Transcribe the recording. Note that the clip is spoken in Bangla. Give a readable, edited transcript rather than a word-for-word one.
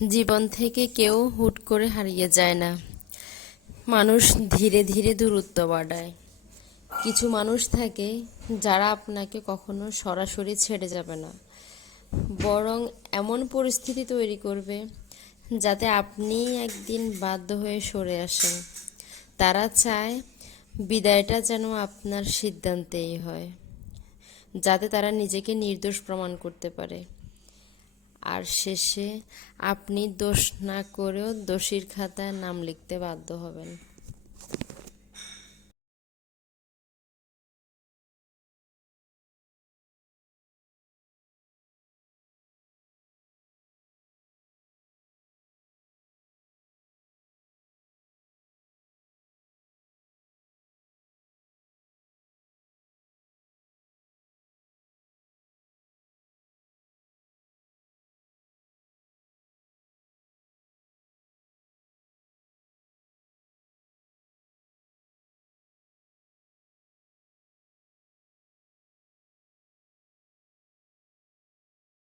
জীবন থেকে কেউ হুট করে হারিয়ে যায় না। মানুষ ধীরে ধীরে দূরত্ব বাড়ায়। কিছু মানুষ থাকে যারা আপনাকে কখনো সরাসরি ছেড়ে যাবে না, বরং এমন পরিস্থিতি তৈরি করবে যাতে আপনি একদিন বাধ্য হয়ে সরে আসেন। তারা চায় বিদায়টা যেন আপনার সিদ্ধান্তেই হয়, যাতে তারা নিজেকে নির্দোষ প্রমাণ করতে পারে। আর শেষে আপনি দোষ না করেও দোষীর খাতায় নাম লিখতে বাধ্য হবেন।